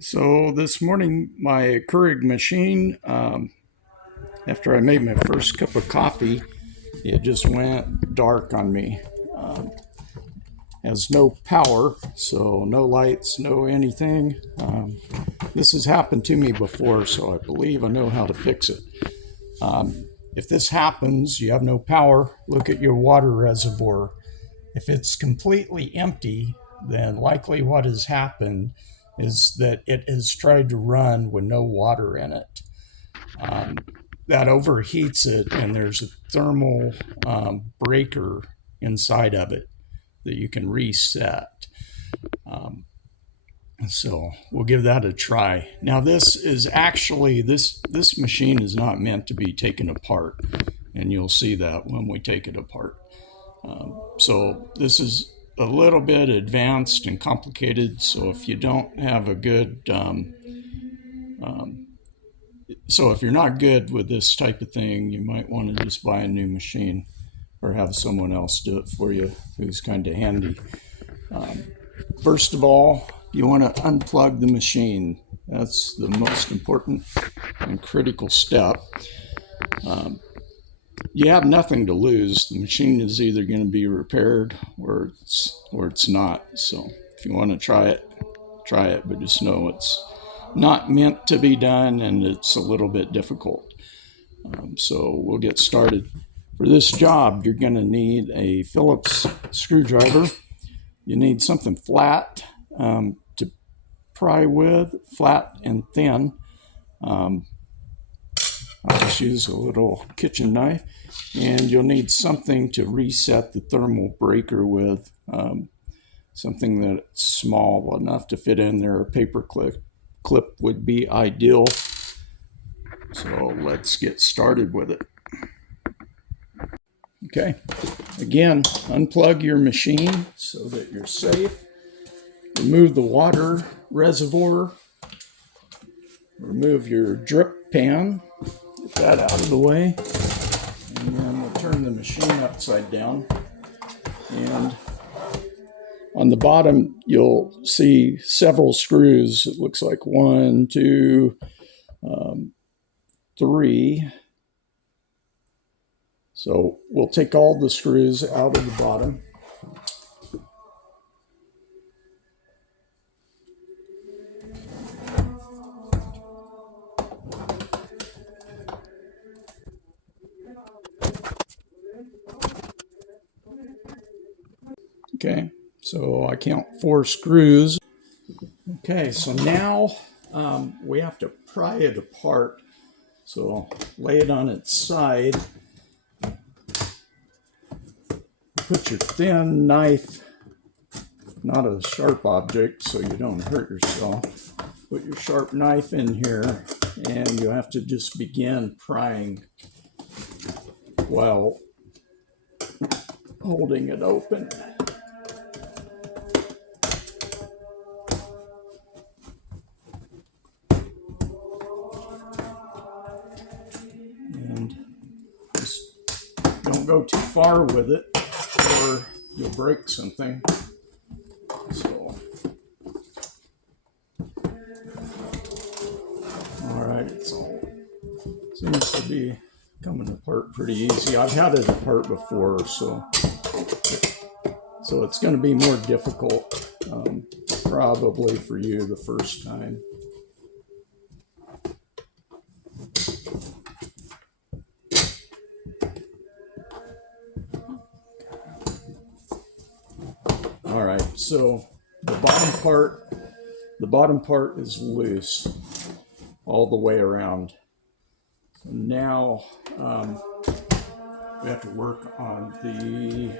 So this morning, my Keurig machine, after I made my first cup of coffee, it just went dark on me. Has no power, so no lights, no anything. This has happened to me before, so I believe I know how to fix it. If this happens, you have no power, look at your water reservoir. If it's completely empty, then likely what has happened is that it has tried to run with no water in it. That overheats it, and there's a thermal breaker inside of it that you can reset. So we'll give that a try. Now this is actually, this machine is not meant to be taken apart, and you'll see that when we take it apart. So this is a little bit advanced and complicated. So if you don't have a good, so if you're not good with this type of thing, you might want to just buy a new machine or have someone else do it for you who's kind of handy. First of all, you want to unplug the machine. That's the most important and critical step. You have nothing to lose. The machine is either going to be repaired or it's not. So if you want to try it, but just know it's not meant to be done, and it's a little bit difficult. So we'll get started. For this job, you're going to need a Phillips screwdriver. You need something flat to pry with, flat and thin. I'll just use a little kitchen knife, and you'll need something to reset the thermal breaker with, something that's small enough to fit in there. A paper clip would be ideal. So let's get started with it. Okay, again, unplug your machine so that you're safe. Remove the water reservoir. Remove your drip pan. Get that out of the way. And then we'll turn the machine upside down. And on the bottom, you'll see several screws. It looks like 1, 2, 3. So we'll take all the screws out of the bottom. Okay, so I count 4 screws. Okay, so now we have to pry it apart. So lay it on its side. Put your thin knife, not a sharp object so you don't hurt yourself. Put your sharp knife in here, and you have to just begin prying while holding it open. And just don't go too far with it, or you'll break something. So, all right, it seems to be coming apart pretty easy. I've had it apart before, so it's going to be more difficult, probably for you the first time. All right, so the bottom part is loose all the way around. So now we have to work on the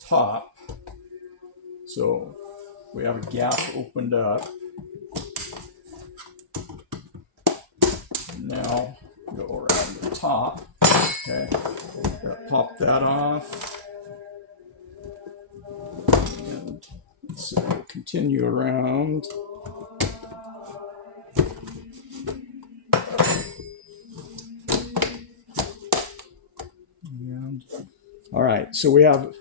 top. So we have a gap opened up. Now go around the top. Okay, pop that off. And so we'll continue around. And all right, so we have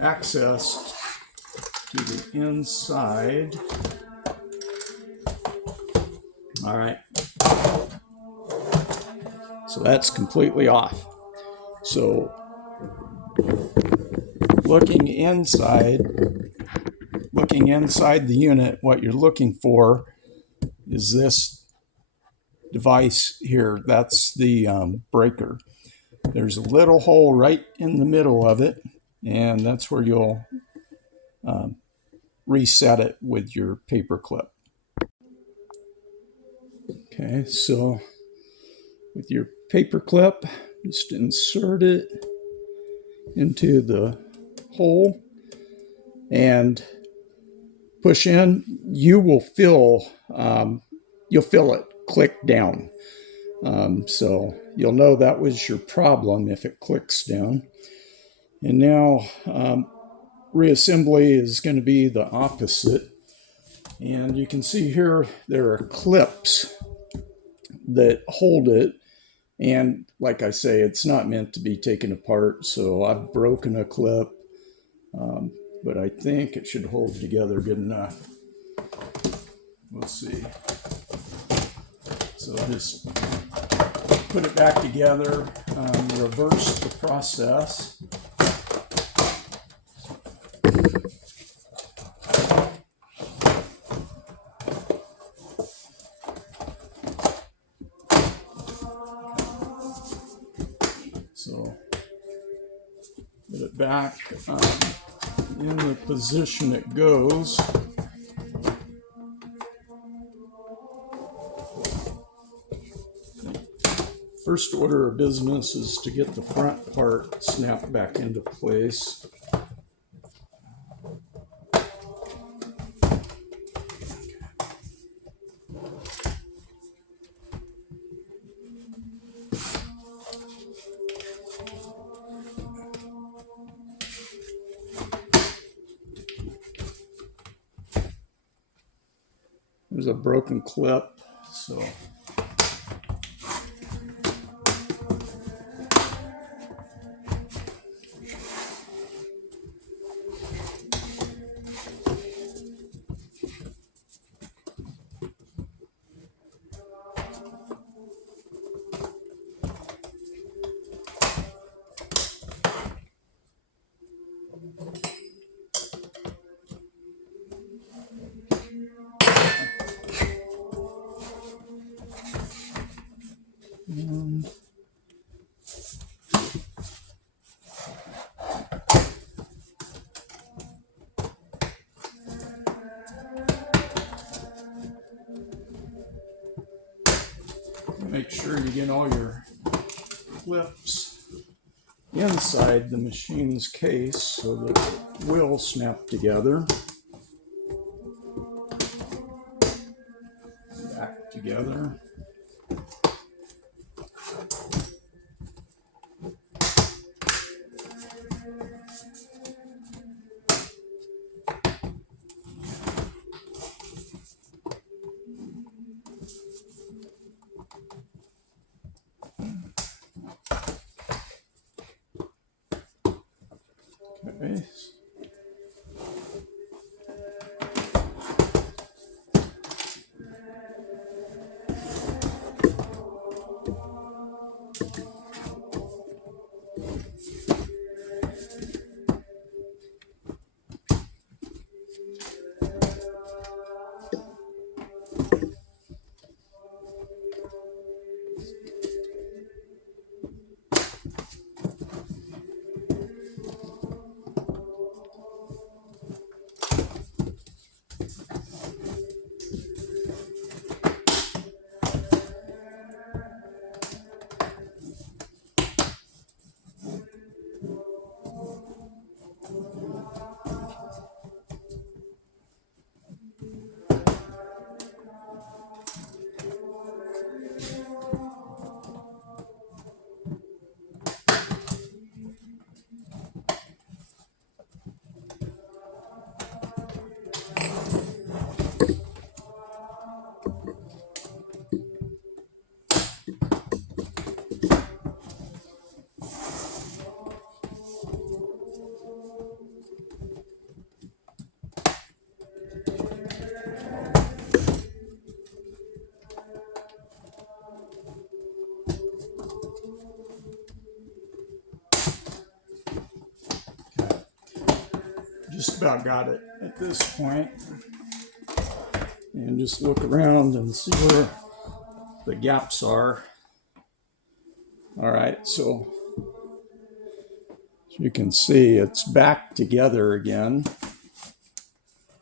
access to the inside All right. So that's completely off. So looking inside the unit, what you're looking for is this device here. That's the breaker. There's a little hole right in the middle of it, and that's where you'll reset it with your paper clip. Okay, so with your paper clip, just insert it into the hole and push in. You'll feel it click down. So you'll know that was your problem if it clicks down. And now reassembly is going to be the opposite. And you can see here there are clips that hold it. And like I say, it's not meant to be taken apart. So I've broken a clip, but I think it should hold together good enough. We'll see. So just put it back together, reverse the process. So put it back in the position it goes. First order of business is to get the front part snapped back into place. There's a broken clip, so make sure you get all your clips inside the machine's case so that it will snap together. Back together. Okay. about got it at this point. And just look around and see where the gaps are. All right, so as you can see, it's back together again.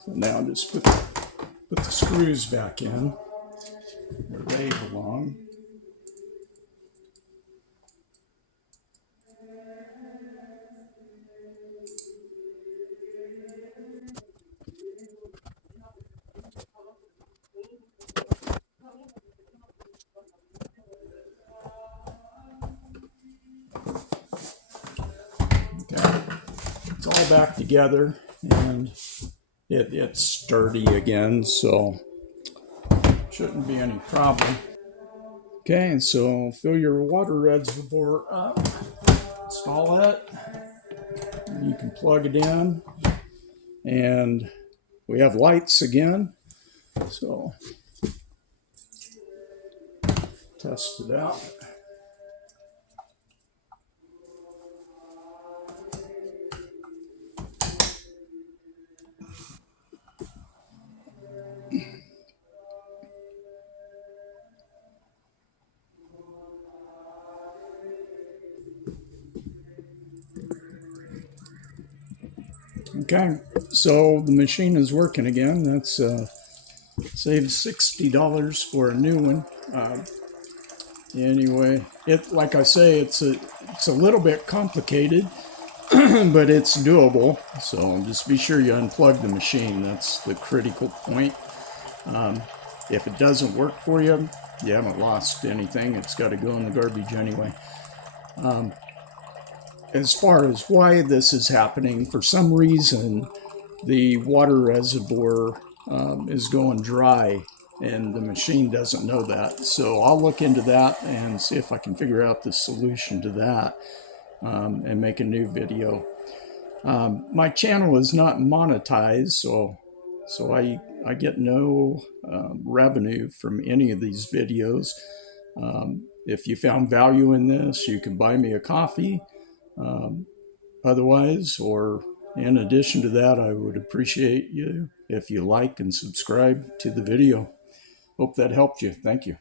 So now just put the screws back in where they belong. Okay, it's all back together, and it's sturdy again, so shouldn't be any problem. Okay, so fill your water reservoir up, install it, and you can plug it in, and we have lights again, so test it out. Okay, so the machine is working again. That's saved $60 for a new one. Anyway, like I say, it's a little bit complicated, but it's doable. So just be sure you unplug the machine. That's the critical point. If it doesn't work for you, you haven't lost anything. It's got to go in the garbage anyway. As far as why this is happening, for some reason, the water reservoir is going dry, and the machine doesn't know that. So I'll look into that and see if I can figure out the solution to that and make a new video. My channel is not monetized, so I get no revenue from any of these videos. If you found value in this, you can buy me a coffee. Otherwise, or in addition to that, I would appreciate you if you like and subscribe to the video. Hope that helped you. Thank you.